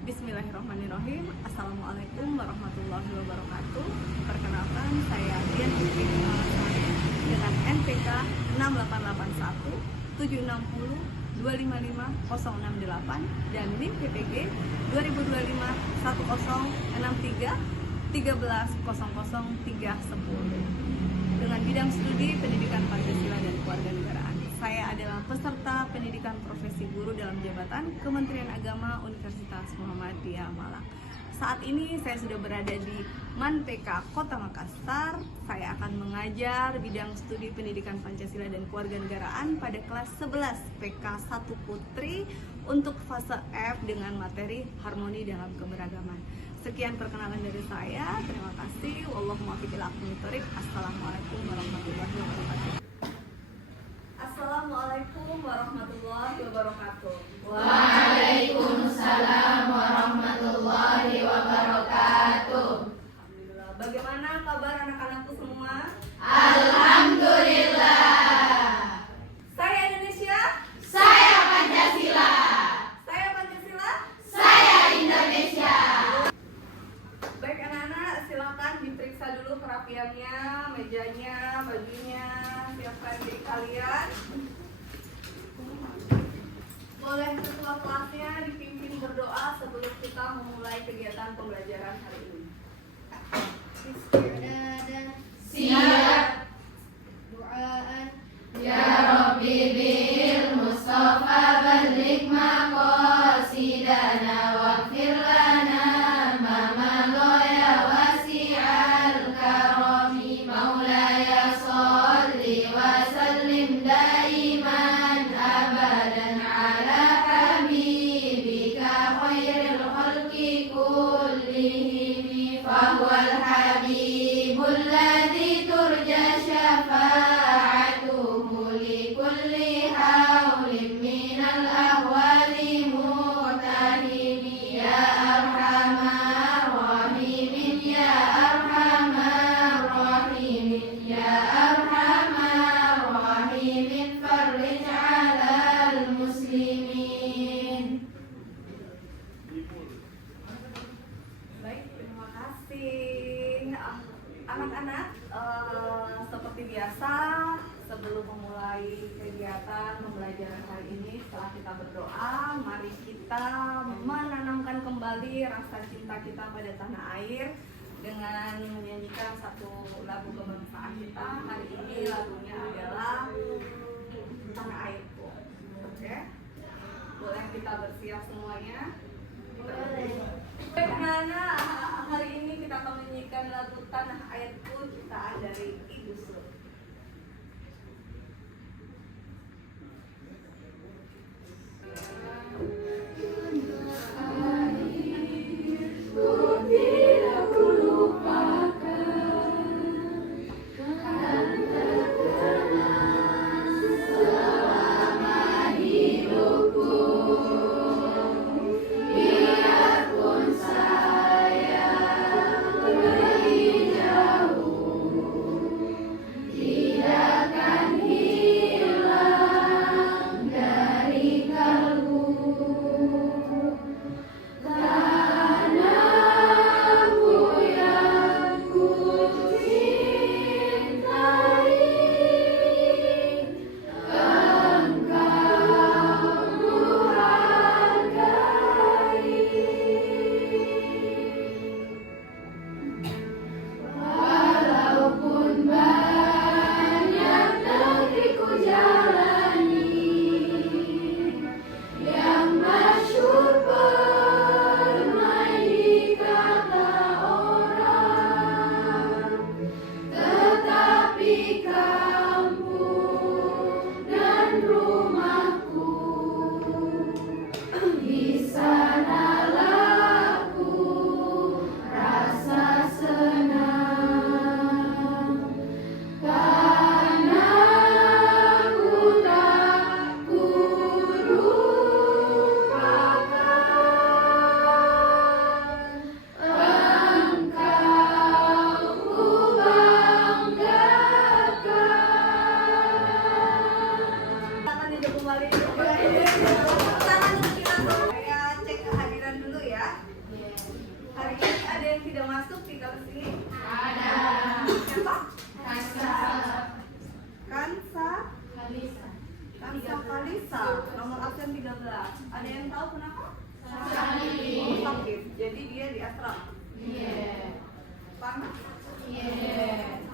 Bismillahirrahmanirrahim. Assalamualaikum warahmatullahi wabarakatuh. Perkenalkan, saya Dian Putri dengan NPK 6881 760 255 068 dan NIM PPG 2025 1063 13 00 310 dengan bidang studi pendidikan Pancasila dan Kewarganegaraan. Saya adalah peserta pendidikan profesi guru dalam jabatan Kementerian Agama Universitas Muhammadiyah Malang. Saat ini saya sudah berada di MAN-PK Kota Makassar. Saya akan mengajar bidang studi pendidikan Pancasila dan Kewarganegaraan pada kelas 11 PK 1 Putri untuk fase F dengan materi harmoni dalam keberagaman. Sekian perkenalan dari saya. Terima kasih. Wallahu muwaffiq ila aqwamit thoriq. Assalamualaikum warahmatullahi wabarakatuh. Assalamualaikum warahmatullahi wabarakatuh. Waalaikumsalam warahmatullahi wabarakatuh. Alhamdulillah. Bagaimana kabar anak-anakku semua? Alhamdulillah. Saya Indonesia. Saya Pancasila. Saya Pancasila. Saya Indonesia. Baik anak-anak, silakan diperiksa dulu kerapiannya, mejanya, bajunya, siapkan diri kalian. Boleh ketua kelasnya dipimpin berdoa sebelum kita memulai kegiatan pembelajaran hari ini. Siap. Ya Rabbi bil Mustafa balligh maqasidana waghfir lana ma madha ya wasi'al karami maulaya sholli wa sallim daiman abadan ala habibika khairil khalqi kullihim fahuwal habibul ladzi turja syafa'atuhu li kulli hawlin minal ahwali muhtahimi ya arhamar rahimin ya arhamar rahimin ya arhamar rahimin farrij 'alal muslimin. Baik, terima kasih. Anak-anak, seperti biasa, sebelum memulai kegiatan pembelajaran hari ini, setelah kita berdoa, mari kita menanamkan kembali rasa cinta kita pada tanah air dengan menyanyikan satu lagu kebangsaan kita. Hari ini lagunya adalah Tanah Airku. Oke? Boleh kita bersiap semuanya? Baik anak-anak, hari ini kita akan menyanyikan lagu Tanah Airku ciptaan dari Ibu Sur. Biarpun saya pergi jauh sejahtera? Iya. Panas? Iya.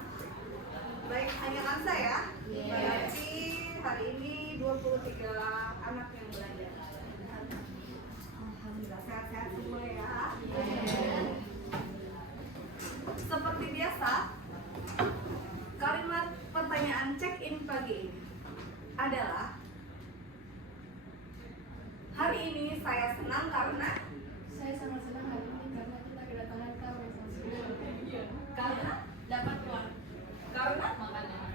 Baik, hanya Kansa ya? Iya. Berarti hari ini 23 anak yang belajar. Alhamdulillah, sehat-sehat semua ya. Seperti biasa, kalimat pertanyaan check-in pagi ini adalah: hari ini saya senang karena Saya sangat senang hari ini karena kita kedatangan tamu yang sangat spesial. karena Dapat uang. karena Makanan.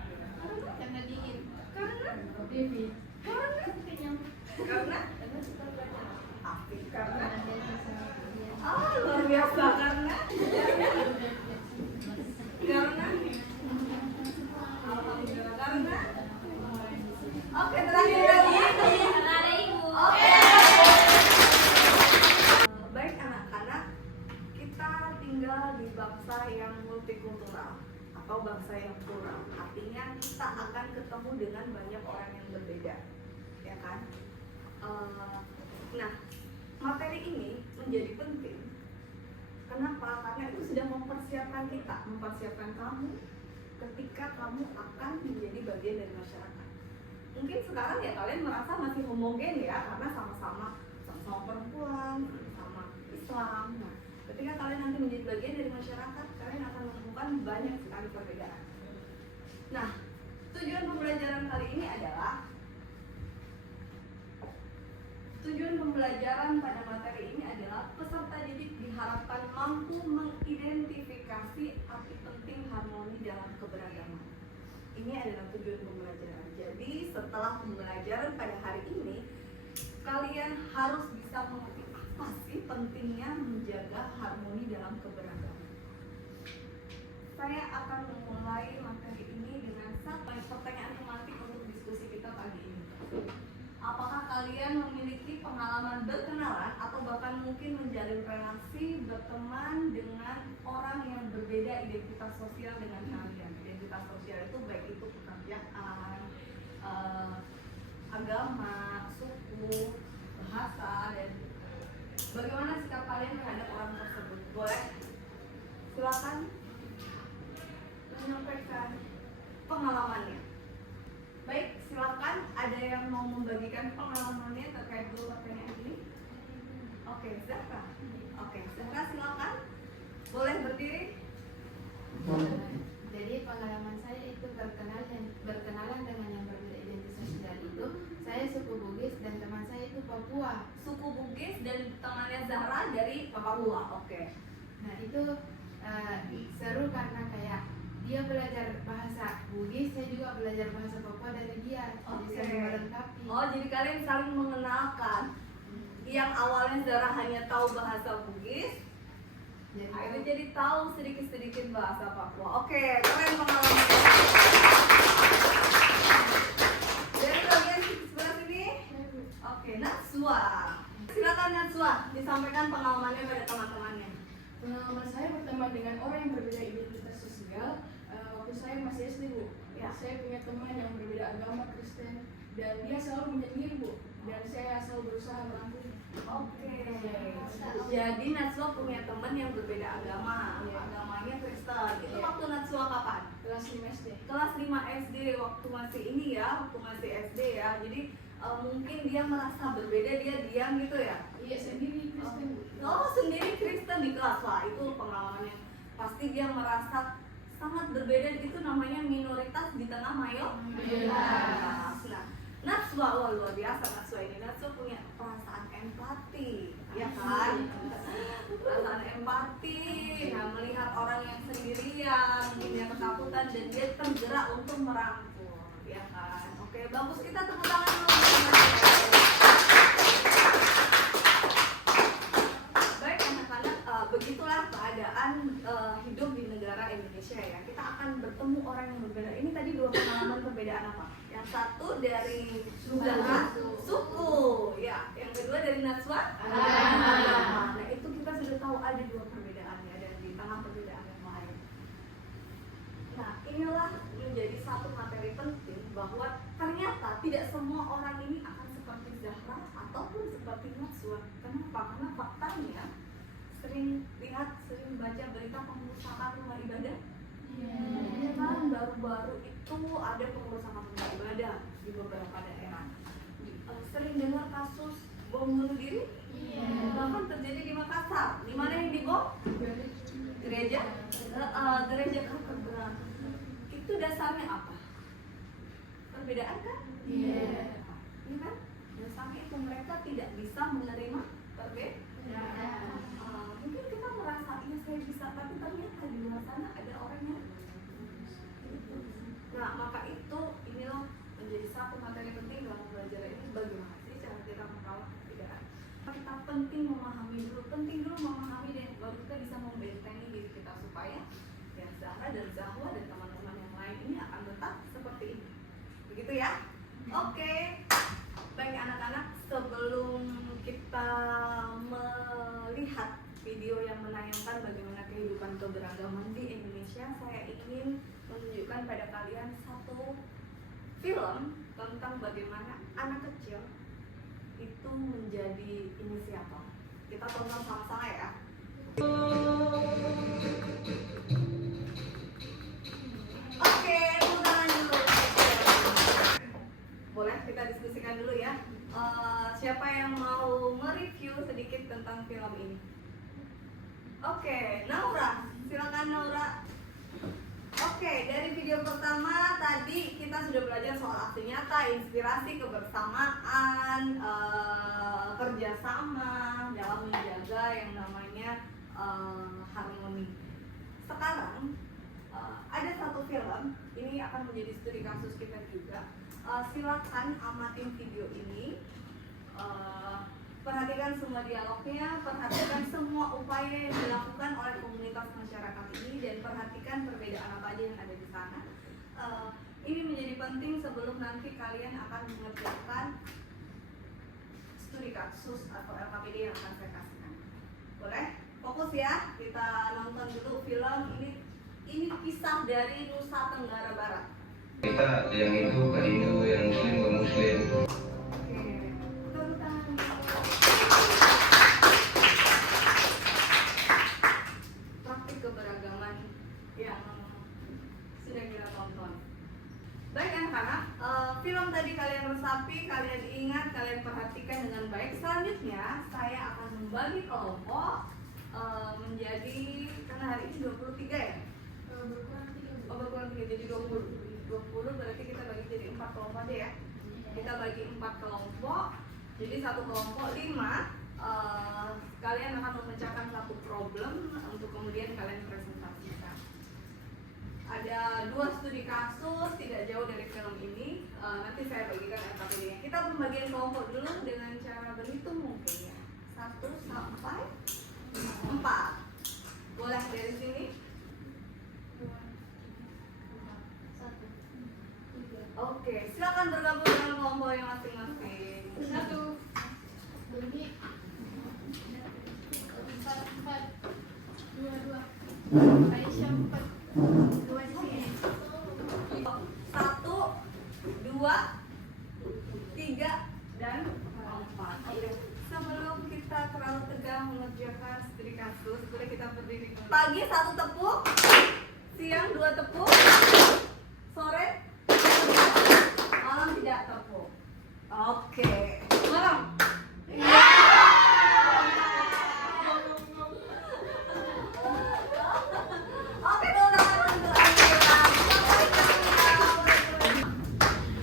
Karena dingin. karena TV. karena Kenyang. karena Karena suka belajar. asik karena Dia bisa. luar biasa karena alhamdulillah karena oke terakhir lagi Karena ada ibu. oke. Baik anak-anak, kita tinggal di bangsa yang multikultural atau bangsa yang plural. Artinya kita akan ketemu dengan banyak orang yang berbeda, ya kan? Nah, materi ini menjadi penting. Kenapa? Karena itu sudah mempersiapkan kita, mempersiapkan kamu ketika kamu akan menjadi bagian dari masyarakat. Mungkin sekarang ya kalian merasa masih homogen ya, karena sama-sama perempuan, sama Islam. Nah, ketika kalian nanti menjadi bagian dari masyarakat, kalian akan menemukan banyak sekali perbedaan. Nah, tujuan pembelajaran kali ini adalah tujuan pembelajaran pada materi ini adalah peserta didik diharapkan mampu mengidentifikasi arti penting harmoni dalam keberagaman. Ini adalah tujuan pembelajaran. Jadi setelah pembelajaran pada hari ini, kalian harus bisa mengerti apa sih pentingnya menjaga harmoni dalam keberagaman. Saya akan memulai materi ini dengan satu pertanyaan tematik untuk diskusi kita pagi ini. Apakah kalian memiliki pengalaman berkenalan atau bahkan mungkin menjalin relasi berteman dengan orang yang berbeda identitas sosial dengan kalian? Identitas sosial itu baik itu pekerjaan, agama, suku, bahasa, dan bagaimana sikap kalian terhadap orang tersebut? Boleh? Silakan menyampaikan pengalamannya. Baik, silakan. Ada yang mau membagikan pengalamannya terkait dua pertanyaan ini? Oke, Zahra. Oke, Zahra silakan. Boleh berdiri? Jadi pengalaman saya itu berkenalan dengan yang berbeda identitas sosial itu. Saya suku Bugis dan teman saya itu Papua. Suku Bugis dan temannya Zahra dari Papua. Oke. Nah itu seru karena kayak dia belajar bahasa Bugis, saya juga belajar bahasa Papua dari dia. Jadi Oke. saling melengkapi. Oh, jadi kalian saling mengenalkan. Yang awalnya Zahra hanya tahu bahasa Bugis, Jadi akhirnya jadi tahu sedikit-sedikit bahasa Papua. Oke, keren pengalaman. Dari bagian sebelah sini. Oke, Natsua. Silakan Natsua, disampaikan pengalamannya pada teman-temannya. Pengalaman saya berteman dengan orang yang berbeda identitas sosial waktu saya masih SD, Bu. Ya. Saya punya teman yang berbeda agama Kristen dan dia selalu menyendiri, Bu. Dan saya selalu berusaha merangkulnya. Oke. Jadi Natsua punya teman yang berbeda agama. Iya. Agamanya Kristen. Itu Iya. waktu Natsua kapan? Kelas 5 SD. Kelas 5 SD, waktu masih ini ya, waktu masih SD ya. Jadi mungkin dia merasa berbeda, dia diam gitu ya. Iya, sendiri Kristen, Bu. Oh, sendiri Kristen di kelas. Wah, itu pengalaman yang pasti dia merasa sangat berbeda. Itu namanya minoritas di tengah mayoritas. Nah, Natsua, wah, luar biasa Natsua ini. Natsua punya perasaan empati, ya kan? Perasaan empati. Nah, melihat orang yang sendirian, punya ketakutan, dan dia tergerak untuk merangkul, ya kan? Oke, bagus, kita tepuk tangan dulu. Baik anak-anak, begitulah keadaan hidup di negara Indonesia ya. Kita akan bertemu orang yang berbeda. Ini tadi dua pengalaman perbedaan apa? Yang satu dari suku, ya. Yang kedua dari Natsua agama. Nah itu kita sudah tahu ada dua perbedaan ya, dan di tengah perbedaan yang lain. Nah inilah menjadi satu materi penting bahwa ternyata tidak semua orang ini akan seperti Zahra ataupun seperti Natsua. Kenapa? Karena faktanya sering lihat, sering baca berita pengerusakan rumah ibadah? Iya. Ya kan, baru-baru itu ada pengerusakan rumah ibadah di beberapa daerah. Sering dengar kasus bom bunuh diri? Iya. Bahkan terjadi di Makassar. Di mana yang dibom? Gereja? Gereja Katedral. Itu dasarnya apa? Perbedaan kan? Iya. Iya kan? Dasarnya itu mereka tidak bisa menerima perbedaan. Mungkin kita merasa ini saya bisa, tapi ternyata di luar sana ada orang yang. Nah, maka itu inilah menjadi satu materi penting dalam belajar ini, bagaimana sih cara kita mengawal perbedaan. Kita penting memahami dulu memahami dan baru kita bisa membentengi diri kita supaya ya Zahra dan Zahwa dan teman-teman yang lain ini akan tetap seperti ini. Begitu ya? Oke. Baik anak-anak, sebelum kita melihat video yang menayangkan bagaimana kehidupan keberagaman di Indonesia, saya ingin menunjukkan pada kalian satu film tentang bagaimana anak kecil itu menjadi inisiator. Kita tonton sama-sama ya. Oke, tepuk tangan dulu. Boleh kita diskusikan dulu ya. Siapa yang mau mereview sedikit tentang film ini? Oke, Naura, silakan Naura. Oke, dari video pertama tadi kita sudah belajar soal aksi nyata, inspirasi, kebersamaan, kerjasama dalam menjaga yang namanya harmoni. Sekarang ada satu film, ini akan menjadi studi kasus kita juga. Silakan amatin video ini. Perhatikan semua dialognya, perhatikan semua upaya yang dilakukan oleh komunitas masyarakat ini, dan perhatikan perbedaan apa aja yang ada di sana. Ini menjadi penting sebelum nanti kalian akan mengerjakan studi kasus atau LKPD yang akan saya kasihkan. Boleh? Fokus ya, kita nonton dulu film ini. Ini kisah dari Nusa Tenggara Barat. Kita yang itu Kadino yang muslim bukan muslim. Praktik keberagaman yang sudah kita tonton. Baik anak-anak, film tadi kalian resapi, kalian ingat, kalian perhatikan dengan baik. Selanjutnya saya akan membagi kelompok menjadi, karena hari ini 23 ya? Berkurang 3, jadi 20 berarti kita bagi jadi 4 kelompok aja ya. Kita bagi 4 kelompok, jadi satu kelompok 5. Kalian akan memecahkan satu problem untuk kemudian kalian presentasikan. Ada 2 studi kasus tidak jauh dari film ini. Nanti saya bagikan LKPD-nya. Kita pembagian kelompok dulu dengan cara berhitung mungkin ya, 1 sampai 4. Boleh dari sini? Oke, silakan bergabung dengan kelompok yang masing-masing. 1 bunyi 4 2 Aisyah 4 2 di sini. 1, 2, 3, dan 4. Oke. Sebelum kita terlalu tegang mengerjakan studi kasus, boleh kita berdiri dulu. Pagi 1 tepuk, siang 2 tepuk, sore malam tidak tepuk. Oke. Malam. Oke,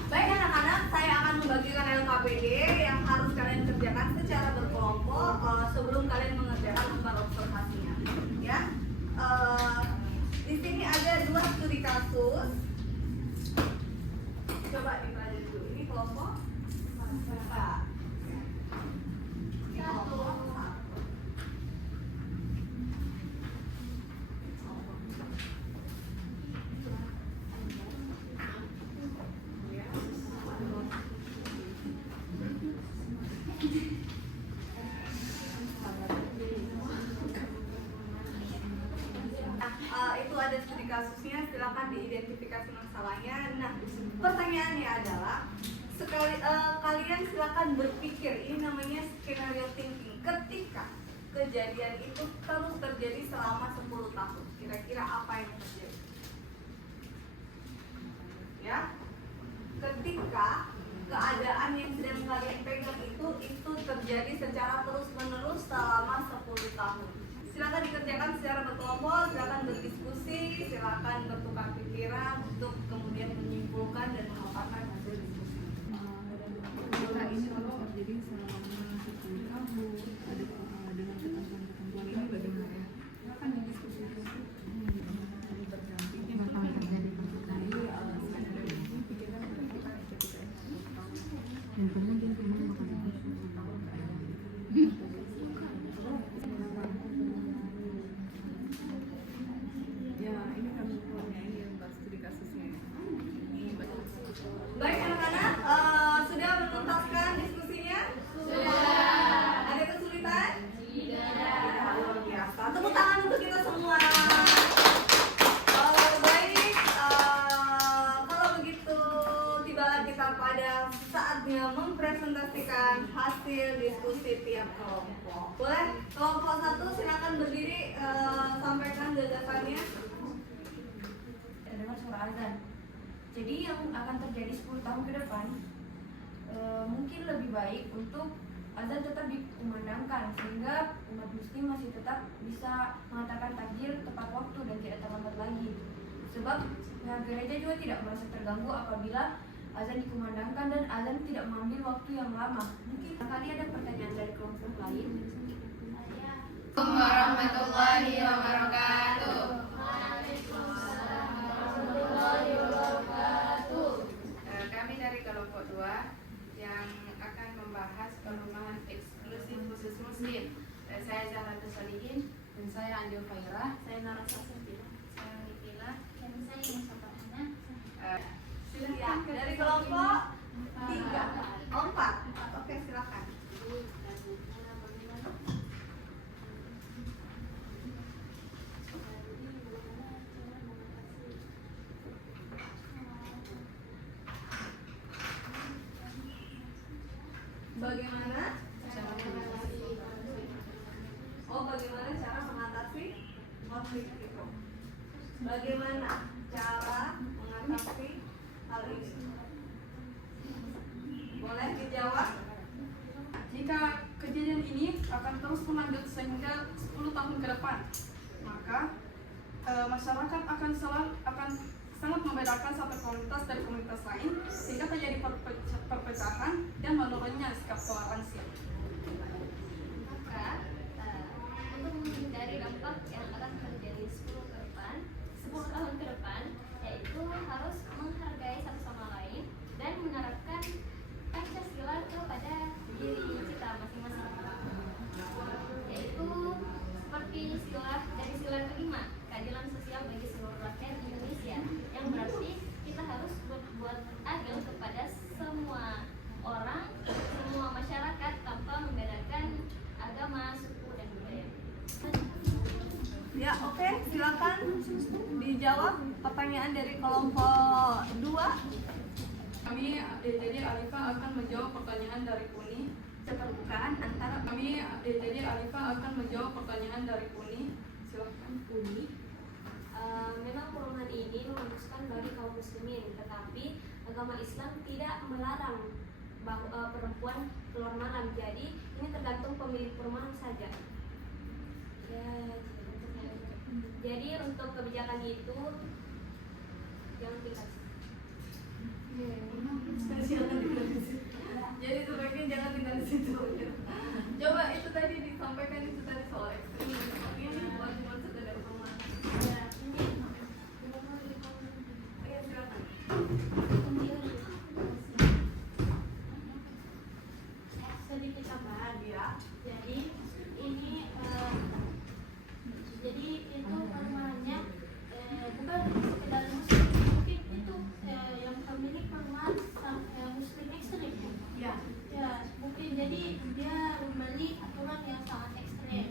baik anak-anak, saya akan membagikan LKPD yang harus kalian kerjakan secara berkelompok sebelum kalian mengerjakan lembar observasinya. Ya, di sini ada 2 studi kasus. Coba dipelajari dulu. Ini kelompok 4. Ini kelompok 1. Itu ada studi kasusnya, silakan diidentifikasi masalahnya. Nah, pertanyaannya adalah kalian silakan berpikir, ini namanya scenario thinking. Ketika kejadian itu terus terjadi Jadi secara terus-menerus selama 10 tahun. Silakan dikerjakan secara berkelompok, silakan berdiskusi, silakan bertukar pikiran untuk kemudian menyimpulkan dan memaparkan hasil diskusi. Apakah ini harus terjadi selama 10 tahun? Ada dengan ketentuan-ketentuan ini bagaimana ya? Kan diskusi itu berdamping yang akan terjadi dari skenario ini pikiran kita dan kemudian makan ya ini kan ini yang bahas studi kasusnya ini Baik anak-anak, sudah menuntaskan diskusinya? Sudah. Ada kesulitan? Tidak. Luar biasa. Tepuk tangan untuk kita semua. Baik, kalau begitu tibalah kita pada saatnya mempresentasikan hasil diskusi tiap kelompok. Boleh? Kelompok 1 silakan berdiri, sampaikan gagasannya. Dengar suara azan. Jadi yang akan terjadi 10 tahun ke depan mungkin lebih baik untuk azan tetap dikumandangkan sehingga umat muslim masih tetap bisa mengatakan takbir tepat waktu dan tidak terlambat lagi. Sebab pihak gereja juga tidak merasa terganggu apabila azan dikumandangkan dan azan tidak mengambil waktu yang lama. Mungkin kali ada pertanyaan dari kelompok lain. Assalamualaikum warahmatullahi wabarakatuh. Kami dari kelompok 2 yang akan membahas perumahan eksklusif khusus muslim. Saya Zahra Solihin dan saya Anjo Fairah. Saya Narasa Sempila. Saya Nikila. Dan saya Musa Farhana. Ya, dari kelompok 3, 4. Oke, silakan. Bagaimana? Bagaimana cara mengatasi konflik itu? Bagaimana cara mengatasi hal ini? Boleh dijawab? Jika kejadian ini akan terus berlanjut sehingga 10 tahun ke depan, maka masyarakat akan sangat membedakan satu komunitas dari komunitas lain sehingga terjadi perpecahan dan menurunnya sikap toleransi. Maka untuk menghindari dampak yang akan terjadi 10 tahun ke depan, yaitu harus menghargai satu sama lain dan menerapkan Pancasila kepada diri kita masing-masing. Yaitu seperti sila kelima, keadilan sosial bagi seluruh rakyat Indonesia, yang berarti kita harus berbuat adil kepada semua orang, semua masyarakat tanpa membedakan agama, suku, dan budaya. Ya, oke, silakan dijawab pertanyaan dari kelompok 2. Kami jadi Alifa akan menjawab pertanyaan dari Uni. Keterbukaan antara Kami jadi Alifa akan menjawab pertanyaan dari Uni. Silakan. Uni. Memang perumahan ini mengharuskan bagi kaum muslimin, tetapi agama Islam tidak melarang perempuan keluar malam. Jadi ini tergantung pemilik perumahan saja. Ya, jadi untuk kebijakan itu jangan tinggal. Jadi sebaiknya jangan tinggal di situ. Coba itu tadi disampaikan itu tadi soal ekstrim. Ini buat sekedar rumah. Ya, ini Ayo silakan. sedikit tambahan Ya. Jadi ini jadi itu perumahannya bukan sekedar muslim, mungkin itu yang pemilik perumahan muslim ekstrim. Ya. Ya, mungkin jadi dia membeli aturan yang sangat ekstrem.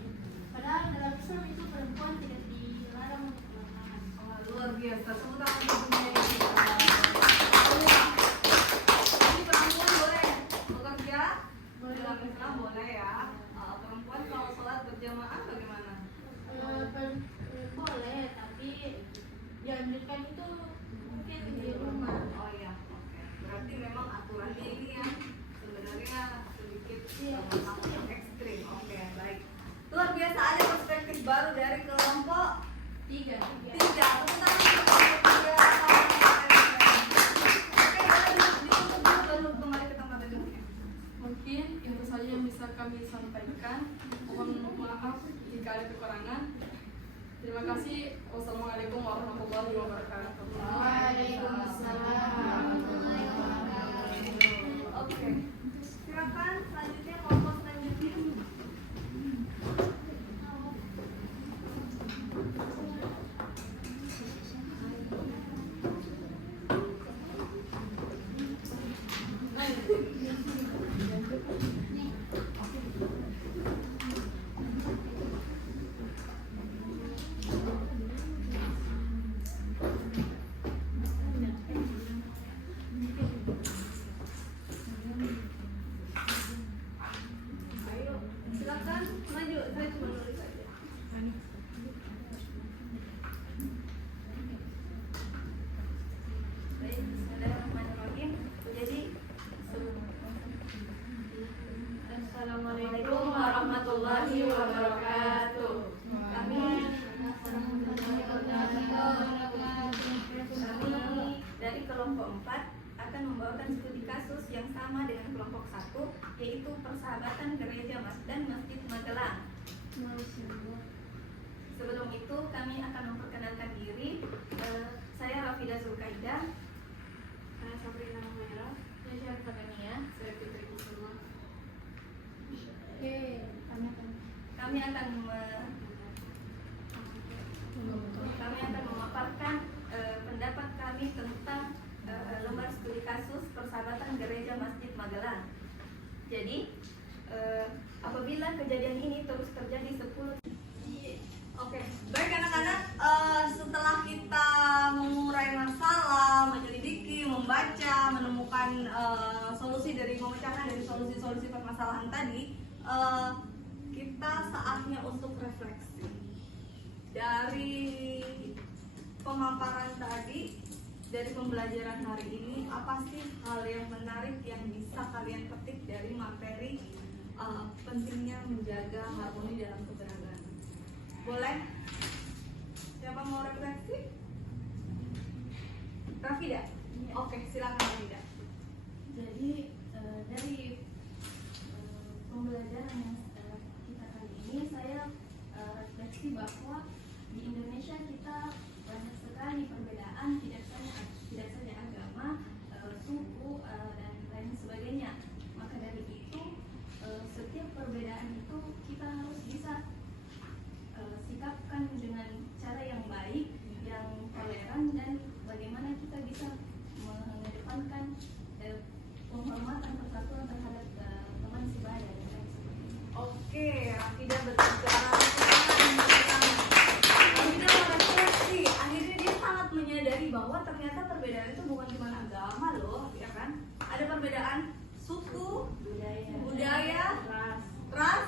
Padahal dalam Islam itu perempuan tidak dilarang untuk keluar. Luar biasa. Tepuk tangan untuk dunia ini. Jadi perempuan boleh bekerja dalam Islam boleh ya. Perempuan kalau sholat berjamaah bagaimana? Boleh, tapi dianjurkan itu mungkin di rumah. Oh iya, oke. Berarti memang aturannya ini yang sebenarnya sedikit Iya, masuk baru dari kelompok 3. 3. Tepuk tangan untuk kelompok 3. Oke, boleh ditutup dulu baru kembali ke tempat duduknya. Mungkin itu saja yang bisa kami sampaikan. Mohon maaf jika ada kekurangan. Terima kasih. Wassalamualaikum warahmatullahi wabarakatuh. Waalaikumsalam. Oke, silakan selanjutnya kelompok selanjutnya. Ayo, silakan maju. Saya cuma nulis saja. Baik, bismillahirrahmanirrahim. Jadi, Assalamualaikum warahmatullahi wabarakatuh. Kami dari kelompok 4 akan membawakan studi kasus yang sama dengan kelompok 1, yaitu persahabatan gereja dan masjid Magelang. Sebelum itu kami akan memperkenalkan diri. Saya Rafida Zulkaidah. Saya Sabrina Humaira. Saya Syarifah Dania. Saya Fitri Kusuma. Kami akan memaparkan pendapat kami tentang lembar studi kasus persahabatan gereja masjid Magelang. Jadi apabila kejadian ini terus terjadi 10. Oke, baik anak-anak, setelah kita mengurai masalah, menyelidiki, membaca, menemukan solusi dari memecahkan dari solusi-solusi permasalahan tadi, kita saatnya untuk refleksi dari pemaparan tadi, dari pembelajaran hari ini. Apa sih hal yang menarik yang bisa kalian petik dari materi pentingnya menjaga harmoni dalam keberagaman? Boleh? Siapa mau refleksi? Rafida? Oke, silakan Rafida. Jadi dari pembelajaran yang kita kali ini, saya refleksi bahwa di Indonesia kita banyak sekali perbedaan, tidak saja agama, suku, dan lain sebagainya. Maka dari itu setiap perbedaan itu kita harus bisa sikapkan dengan cara yang baik, yang toleran, dan bagaimana kita bisa mengedepankan penghormatan persatuan terhadap teman sebaya dan lain sebagainya. Oke, Rafida berbicara. Rafida merefleksi. Akhirnya dia sangat menyadari bahwa ternyata perbedaan itu bukan cuma agama loh, ya kan? Ada perbedaan suku, budaya, ras,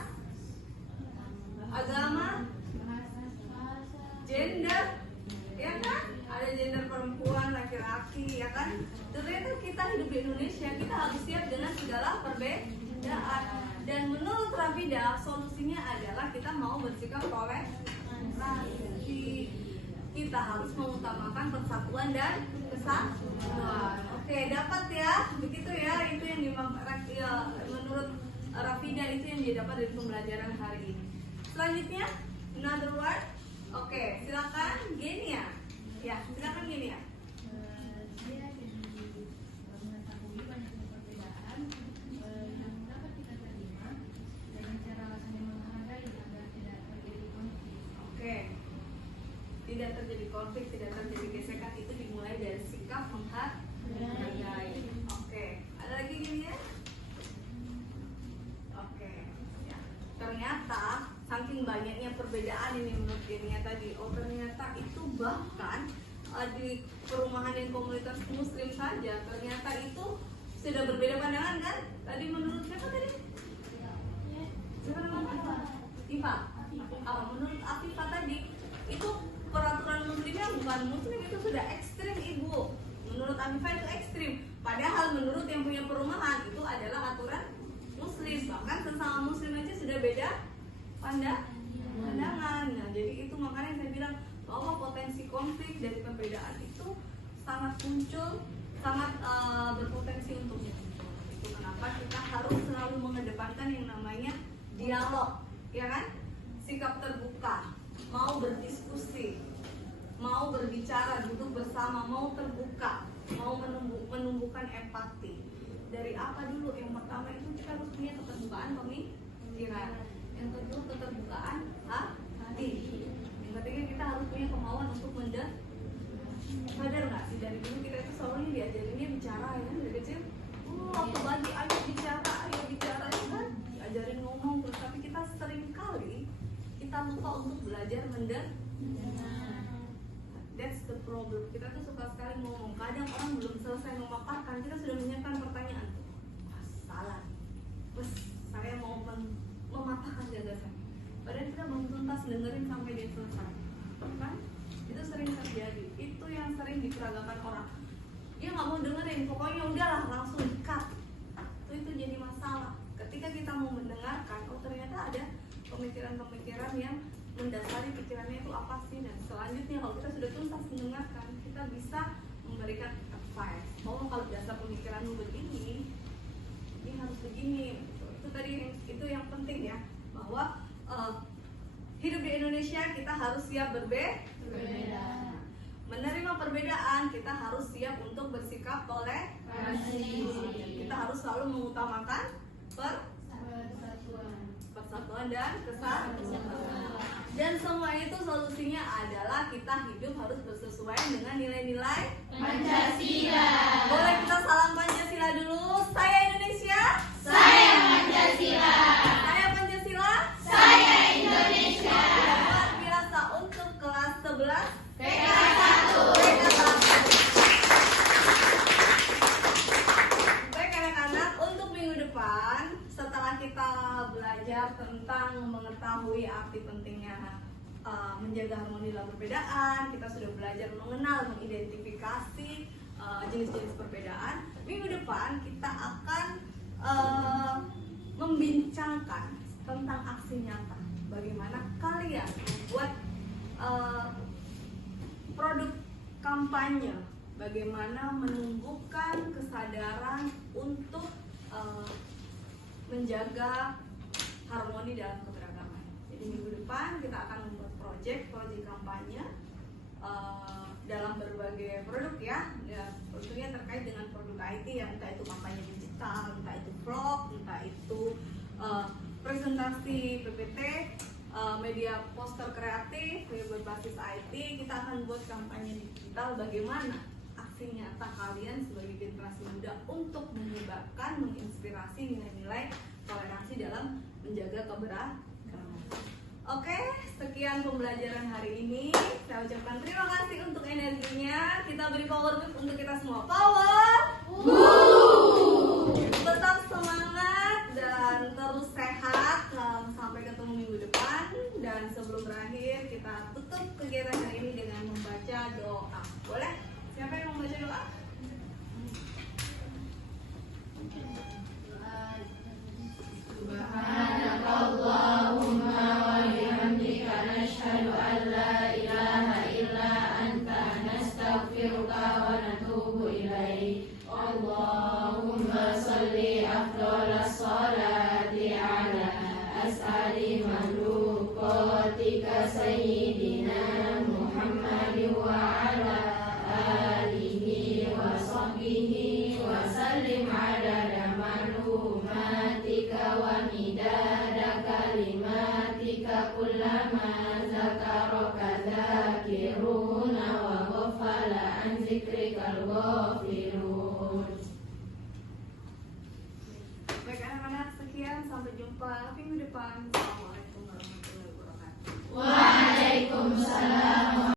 agama, gender, ya kan? Ada gender perempuan, laki-laki, ya kan? Ternyata kita hidup di Indonesia, kita harus siap dengan segala perbedaan. Dan menurut Rafida, solusinya adalah kita mau bersikap toleransi. Kita harus mengutamakan persatuan dan kesatuan. Oke, dapat ya? Begitu ya? Itu yang menurut Rafida itu yang didapat dari pembelajaran hari ini. Selanjutnya, another word. Oke, silakan Genia. Ya, silakan Genia. Saya jadi mengetahui banyak perbedaan yang dapat kita terima dengan cara saling menghargai agar tidak terjadi konflik. Oke. Tidak terjadi konflik, tidak terjadi gesekan, itu dimulai dari sikap menghargai. Oke. Ada lagi Genia? Oke. Ya. Ternyata saking banyaknya perbedaan ini menurut Genia tadi, ternyata itu bahkan di perumahan yang komunitas muslim saja ternyata itu sudah berbeda pandangan kan? Tadi menurut siapa tadi? Siapa namanya? Iva. Menurut Afifah tadi itu peraturan muslimnya bukan muslim, itu sudah ekstrim ibu. Menurut Afifah itu ekstrim. Padahal menurut yang punya perumahan itu adalah aturan muslim. Bahkan sesama muslim aja sudah beda pandangan. Nah, potensi konflik dari perbedaan itu sangat muncul, sangat berpotensi untuk muncul. Itu kenapa kita harus selalu mengedepankan yang namanya dialog, ya kan? Sikap terbuka, mau berdiskusi, mau berbicara, duduk bersama, mau terbuka, mau menumbuhkan empati. Dari apa dulu? Yang pertama itu kita harus punya keterbukaan pemikiran. Yang kedua keterbukaan hati. Yang ketiga kita harus punya kemauan untuk mendengar. Sadar nggak sih dari dulu kita itu selalu diajarinnya bicara ya kan dari kecil. Waktu bagi ayo bicara ya kan. Diajarin ngomong terus tapi kita sering kali kita lupa untuk belajar mendengar. That's the problem. Kita tuh suka sekali ngomong. Kadang orang belum selesai memaparkan, kita sudah menyiapkan pertanyaan. Salah. Terus saya mau mematahkan gagasan. Padahal kita belum tuntas dengerin sampai dia selesai. Kan? Itu sering terjadi. Itu yang sering diperagakan orang. Dia nggak mau dengerin, pokoknya udahlah langsung di-cut. Itu jadi masalah. Ketika kita mau mendengarkan, oh ternyata ada pemikiran-pemikiran yang mendasari pikirannya itu apa sih, dan selanjutnya kalau kita sudah tuntas mendengarkan, kita bisa memberikan advice. Oh kalau dasar pemikiranmu begini, ini harus begini. Itu tadi itu yang penting ya, bahwa hidup di Indonesia kita harus siap berbeda. Menerima perbedaan, kita harus siap untuk bersikap toleransi. Kita harus selalu mengutamakan persatuan dan kesatuan. Dan semua itu solusinya adalah kita hidup harus bersesuaian dengan nilai-nilai Pancasila. Boleh kita salam Pancasila dulu. Saya Indonesia. Saya Pancasila. Saya Pancasila. Saya Indonesia. Luar biasa untuk kelas 11 PK 1. Baik anak-anak, untuk minggu depan setelah kita belajar tentang mengetahui arti pentingnya menjaga harmoni dalam perbedaan, kita sudah belajar mengenal, mengidentifikasi jenis-jenis perbedaan. Minggu depan kita akan membincangkan tentang aksi nyata. Bagaimana kalian membuat produk kampanye, bagaimana menumbuhkan kesadaran untuk menjaga harmoni dalam keberagaman. Jadi minggu depan kita akan membuat proyek kampanye dalam berbagai produk ya, tentunya terkait dengan produk IT ya, entah itu kampanye digital, entah itu vlog, entah itu presentasi PPT, media poster kreatif berbasis IT. Kita akan buat kampanye digital bagaimana aksi nyata kalian sebagai generasi muda untuk menyebarkan, menginspirasi nilai-nilai toleransi dalam menjaga keberagaman. Oke, sekian pembelajaran hari ini. Saya ucapkan terima kasih untuk energinya. Kita beri power boost untuk kita semua. Power! Tetap semangat dan terus sehat. Sampai ketemu minggu depan. Dan sebelum berakhir, kita tutup kegiatan hari ini dengan membaca doa. Boleh? Siapa yang mau membaca doa? Subhanakallahumma wa bihamdika nashhadu an la ilaha illa anta nastaghfiruka wa natubu ilaik. Allahumma salli afdalas salati ala as'ali makhluqatika sayyidina Muhammadin wa ala alihi wa sahbihi wa sallim adada ma'lumatika wa midada kalimatika kullama zakaraka zakiruna wa ghafala an zikrikal ghafirun. Baik anak-anak, sekian, sampai jumpa minggu depan.